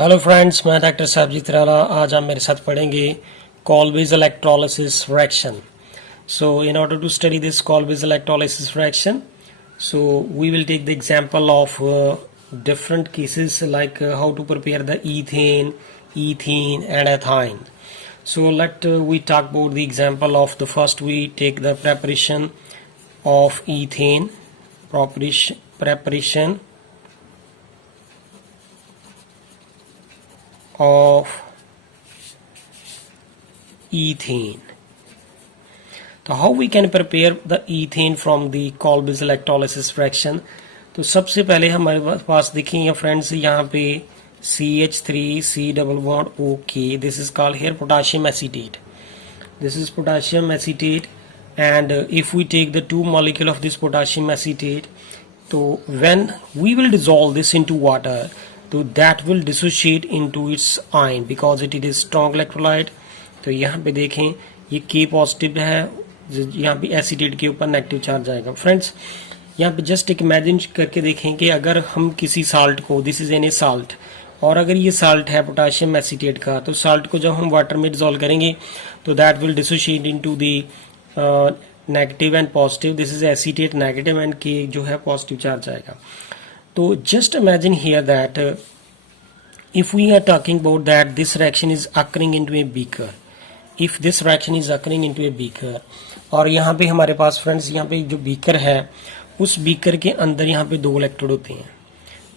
Hello friends, मैं doctor साहबजीत राला। आज आप मेरे साथ पढ़ेंगे Colby's electrolysis reaction. So in order to study this Colby's electrolysis reaction, so we will take the example of different cases like how to prepare the ethane, and ethine. So let we talk about the example of the first. We take the preparation of ethane, preparation of ethane. तो how we can prepare the ethane from the Colby's electrolysis reaction? तो सबसे पहले हमारे पास देखिए friends, यहाँ पे CH3C double bond OK. This is called here potassium acetate. This is potassium acetate, and if we take the two molecule of this potassium acetate, so when we will dissolve this into water, तो that will dissociate into its ion because it is strong electrolyte. तो यहाँ पे देखें ये K positive है, यहाँ पे acetate के ऊपर नेगेटिव चार्ज आएगा। फ्रेंड्स यहाँ पे जस्ट एक इमेजिन करके देखें कि अगर हम किसी साल्ट को, this is an a salt, और अगर ये साल्ट है पोटाशियम एसिटेट का, तो साल्ट को जब हम वाटर में डिजोल्व करेंगे तो that will dissociate into the negative and positive. This is acetate negative and के जो है पॉजिटिव चार्ज आएगा। तो just imagine here that if we are talking about that this reaction is occurring into a beaker, if this reaction is occurring into a beaker, और यहाँ पे हमारे पास friends यहाँ पे जो बीकर है उस बीकर के अंदर यहाँ पे दो इलेक्ट्रोड होते हैं।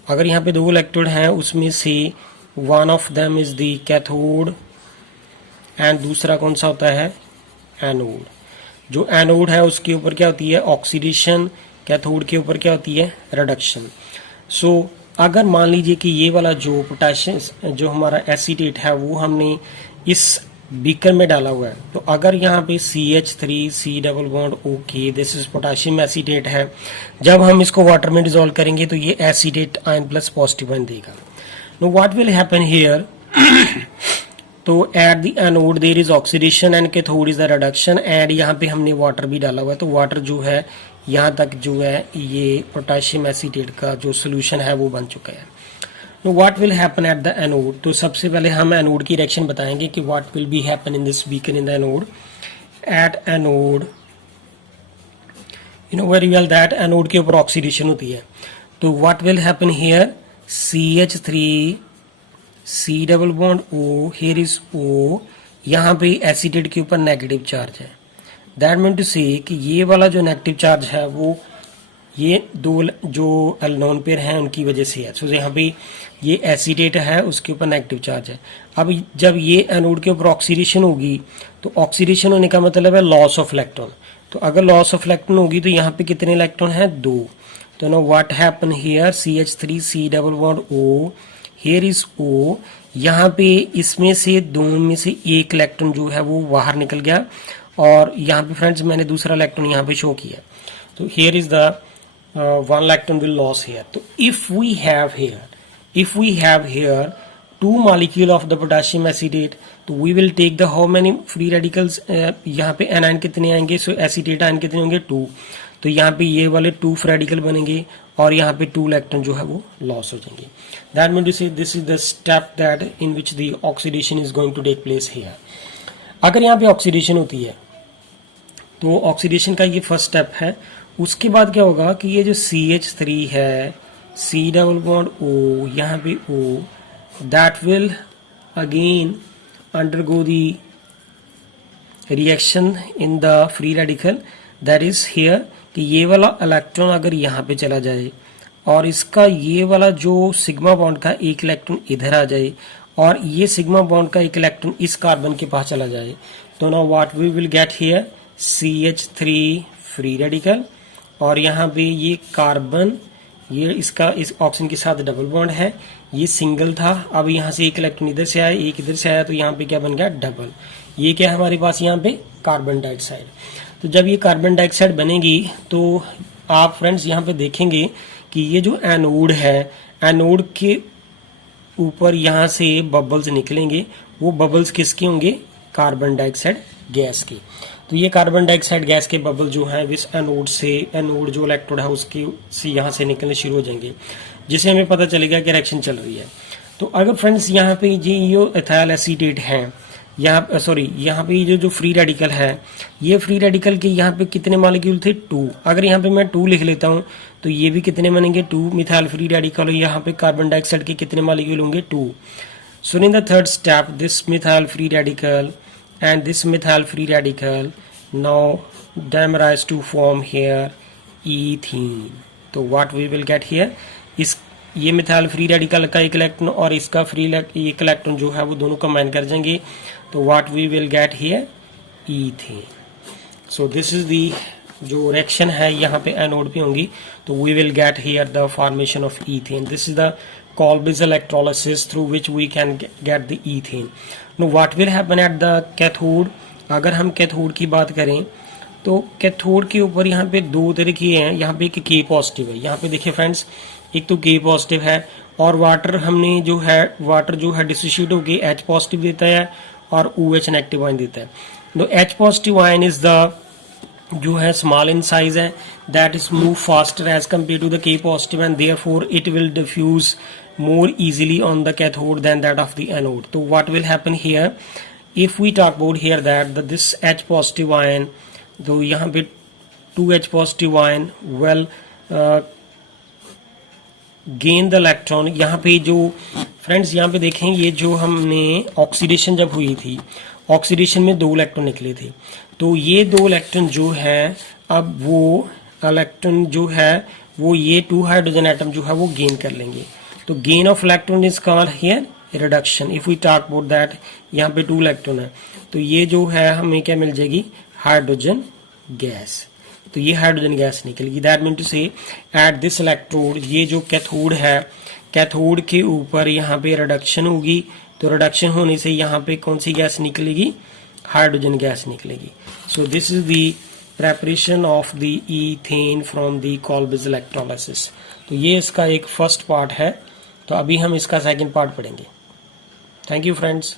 अगर यहाँ पे दो इलेक्ट्रोड हैं उसमें से one of them is the cathode and दूसरा कौन सा होता है, एनोड। जो एनोड है उसके ऊपर क्या होती है, ऑक्सीडेशन, कैथोड के ऊपर क्या होती है, रिडक्शन। सो अगर मान लीजिए कि ये वाला जो पोटेशियम जो हमारा एसिटेट है वो हमने इस बीकर में डाला हुआ है, तो अगर यहाँ पे CH3C double bond OK, this is potassium acetate है, जब हम इसको वाटर में डिसॉल्व करेंगे तो ये acetate ion plus positive ion देगा। No what will happen here, तो at the anode there is oxidation and cathode is the reduction, and यहाँ पे हमने वाटर भी डाला हुआ है, तो वाटर जो है यहाँ तक जो है ये पोटेशियम एसिटेट का जो सोल्यूशन है वो बन चुका है। No what will happen at the anode, तो सबसे पहले हम एनोड की रिएक्शन बताएंगे कि what will be happen in this beaker in the anode. At anode you know very well that anode के ऊपर ऑक्सीडेशन होती है, तो what will happen here, CH3C double bond O, here is O, यहाँ पे acetate के ऊपर negative charge है। दैट मीन टू से कि ये वाला जो नेगेटिव चार्ज है वो ये दो जो एल्नोन पेयर हैं उनकी वजह से है। सो यहाँ पे ये एसिटेट है उसके ऊपर नेगेटिव चार्ज है। अब जब ये एनोड के ऊपर ऑक्सीडेशन होगी तो ऑक्सीडेशन होने का मतलब है लॉस ऑफ इलेक्ट्रॉन। तो अगर लॉस ऑफ इलेक्ट्रॉन होगी तो यहाँ पे कितने इलेक्ट्रॉन हैं, दो। तो know what happen here, CH3C double bond O, here is O, यहाँ पे इसमें से दोनों में से एक इलेक्ट्रॉन जो है वो बाहर निकल गया, और यहाँ पे फ्रेंड्स मैंने दूसरा इलेक्ट्रॉन यहाँ पे शो किया। तो here is the one electron will loss here. तो if we have here two molecule of the potassium acetate, तो we will take the how many free radicals, यहाँ पे एनायन कितने आएंगे, सो एसिटेट आयन कितने होंगे, 2। तो यहाँ पे ये वाले 2 रेडिकल बनेंगे और यहाँ पे 2 इलेक्ट्रॉन जो है वो लॉस हो जाएंगे। That mean to say this is the step that in which the oxidation is going to take place here. अगर यहाँ पे ऑक्सीडेशन होती है तो ऑक्सीडेशन का ये फर्स्ट स्टेप है। उसके बाद क्या होगा कि ये जो CH3 है, C डबल बॉन्ड O, यहाँ पे O, that will again undergo the reaction in the free radical, that is here कि ये वाला इलेक्ट्रॉन अगर यहाँ पे चला जाए और इसका ये वाला जो सिग्मा बॉन्ड का एक इलेक्ट्रॉन इधर आ जाए और ये सिग्मा बॉन्ड का एक इलेक्ट्रॉन इस कार्बन के पास चला जाए, तो now what we will get here, CH3 free radical, और यहाँ पे ये कार्बन, ये इसका इस ऑक्सीजन के साथ डबल बॉन्ड है, ये सिंगल था, अब यहाँ से एक इलेक्ट्रॉन इधर से आया, एक इधर से आया, तो यहाँ पे क्या बन गया, डबल। ये क्या है हमारे पास यहाँ पे, कार्बन डाइऑक्साइड। तो जब ये कार्बन डाइऑक्साइड बनेगी तो आप फ्रेंड्स यहाँ पे देखेंगे कि ये जो एनोड है, एनोड के ऊपर यहाँ से बबल्स निकलेंगे, वो बबल्स किसके होंगे, कार्बन डाइऑक्साइड गैस की। तो ये कार्बन डाइऑक्साइड गैस के बबल जो हैं इस एनोड से, एनोड जो इलेक्ट्रोड है उसके से यहाँ से निकलने शुरू हो जाएंगे, जिससे हमें पता चलेगा कि रिएक्शन चल रही है। तो अगर फ्रेंड्स यहाँ पे ये एथाइल एसीटेट है, यहाँ सॉरी यहाँ पे जो फ्री रेडिकल है, ये फ्री रेडिकल के यहाँ पे कितने मॉलिक्यूल थे 2। अगर यहाँ पे मैं 2 लिख लेता हूँ तो ये भी कितने बनेंगे 2 मिथाइल फ्री रेडिकल, और यहाँ पे कार्बन डाइऑक्साइड के कितने मॉलिक्यूल होंगे 2। So in the third step this methyl free radical and this methyl free radical now dimerize to form here ethene. तो what we will get here, इस ये methyl free radical का एक electron और इसका फ्री एक electron जो है वो दोनों कंबाइन कर जाएंगे, तो what we will get here ethane. So this is the जो रिएक्शन है यहाँ पे एनोड पे होंगी, तो we will get here the formation of ethane. This is the Kolbe's electrolysis through which we can get the ethane. Now what will happen at the cathode? अगर हम cathode की बात करें तो कैथोड के ऊपर यहाँ पे 2 तरह की हैं, यहाँ पे एक के पॉजिटिव है, यहाँ पे देखिए फ्रेंड्स एक तो के पॉजिटिव है, और वाटर हमने जो है डिसोसिएट होकर H पॉजिटिव देता है और OH नेगेटिव आयन देता है। तो H positive ion is the जो है स्मॉल इन साइज है, that is move faster as compare to the K positive and therefore it will diffuse more easily on the cathode than that of the anode. So what will happen here, if we talk about here that this H positive ion, तो यहाँ पे 2H positive ion will gain the electron. यहाँ पे जो friends यहाँ पे देखें, ये जो हमने ऑक्सीडेशन जब हुई थी, ऑक्सीडेशन में 2 इलेक्ट्रॉन निकले थे, तो ये 2 इलेक्ट्रॉन जो है अब वो इलेक्ट्रॉन जो है वो ये 2 हाइड्रोजन एटम जो है वो गेन कर लेंगे। तो gain of electron is called here reduction. If we talk about that, यहाँ पे 2 इलेक्ट्रॉन है, तो ये जो है हमें क्या मिल जाएगी हाइड्रोजन गैस। तो ये हाइड्रोजन गैस निकलेगी। दैट मीन टू से एट दिस इलेक्ट्रोड, ये जो कैथोड है, कैथोड के ऊपर यहाँ पे रिडक्शन होगी, तो रिडक्शन होने से यहाँ पे कौन सी गैस निकलेगी, हाइड्रोजन गैस निकलेगी। So this is the preparation of the ethane from the Kolbe's electrolysis. तो ये इसका एक फर्स्ट पार्ट है, तो अभी हम इसका सेकंड पार्ट पढ़ेंगे। Thank you friends.